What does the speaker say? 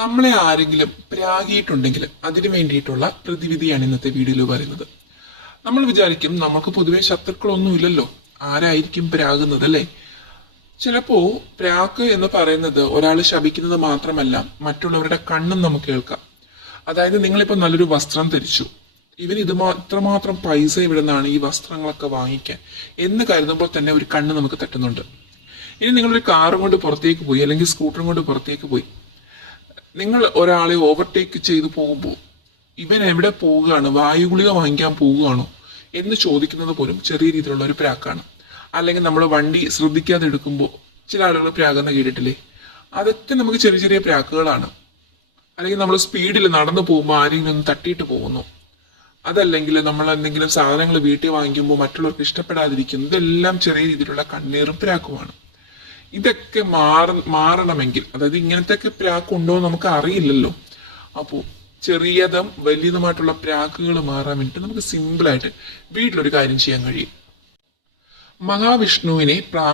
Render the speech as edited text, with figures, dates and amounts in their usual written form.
നമ്മളെ ആരെങ്കിലും പ്രാഗിയിട്ടുണ്ടെങ്കിൽ അതിനു വേണ്ടിയിട്ടുള്ള പ്രതിവിധിയാണ് ഇന്നത്തെ വീഡിയോയിൽ പറയുന്നത്. നമ്മൾ വിചാരിക്കും നമുക്ക് പൊതുവെ ശത്രുക്കളൊന്നുമില്ലല്ലോ, ആരായിരിക്കും പ്രാകുന്നത് അല്ലേ? ചിലപ്പോ പ്രാക്ക് എന്ന് പറയുന്നത് ഒരാൾ ശപിക്കുന്നത് മാത്രമല്ല, മറ്റുള്ളവരുടെ കണ്ണും നമുക്ക് കേൾക്കാം. അതായത് നിങ്ങളിപ്പോ നല്ലൊരു വസ്ത്രം ധരിച്ചു, ഇവന് ഇത്രമാത്രം പൈസ ഇവിടെ നിന്നാണ് ഈ വസ്ത്രങ്ങളൊക്കെ വാങ്ങിക്കാൻ എന്ന് കരുതുമ്പോൾ തന്നെ ഒരു കണ്ണ് നമുക്ക് തട്ടുന്നുണ്ട്. ഇനി നിങ്ങളൊരു കാറും കൊണ്ട് പുറത്തേക്ക് പോയി, അല്ലെങ്കിൽ സ്കൂട്ടറും കൊണ്ട് പുറത്തേക്ക് പോയി, നിങ്ങൾ ഒരാളെ ഓവർടേക്ക് ചെയ്തു പോകുമ്പോൾ ഇവൻ എവിടെ പോവുകയാണ്, വായുഗുളിക വാങ്ങിക്കാൻ പോവുകയാണോ എന്ന് ചോദിക്കുന്നത് പോലും ചെറിയ രീതിയിലുള്ള ഒരു പ്രാക്കാണ്. അല്ലെങ്കിൽ നമ്മൾ വണ്ടി ശ്രദ്ധിക്കാതെ എടുക്കുമ്പോൾ ചില ആളുകൾ പ്രാകുന്ന കേട്ടിട്ടില്ലേ? അതൊക്കെ നമുക്ക് ചെറിയ ചെറിയ പ്രാക്കുകളാണ്. അല്ലെങ്കിൽ നമ്മൾ സ്പീഡിൽ നടന്നു പോകുമ്പോൾ ആരെങ്കിലും ഒന്ന് തട്ടിയിട്ട് പോകുന്നു, അതല്ലെങ്കിൽ നമ്മൾ എന്തെങ്കിലും സാധനങ്ങൾ വീട്ടിൽ വാങ്ങിക്കുമ്പോൾ മറ്റുള്ളവർക്ക് ഇഷ്ടപ്പെടാതിരിക്കുന്നു, ഇതെല്ലാം ചെറിയ രീതിയിലുള്ള കണ്ണീറും പ്രാക്കുമാണ്. ഇതൊക്കെ മാറണമെങ്കിൽ, അതായത് ഇങ്ങനത്തെ പ്രാക്ക് ഉണ്ടോ എന്ന് നമുക്ക് അറിയില്ലല്ലോ. അപ്പോൾ ചെറിയതും വലിയതുമായിട്ടുള്ള പ്രാക്കുകൾ മാറാൻ വേണ്ടിയിട്ട് നമുക്ക് സിമ്പിളായിട്ട് വീട്ടിലൊരു കാര്യം ചെയ്യാൻ കഴിയും. മഹാവിഷ്ണുവിനെ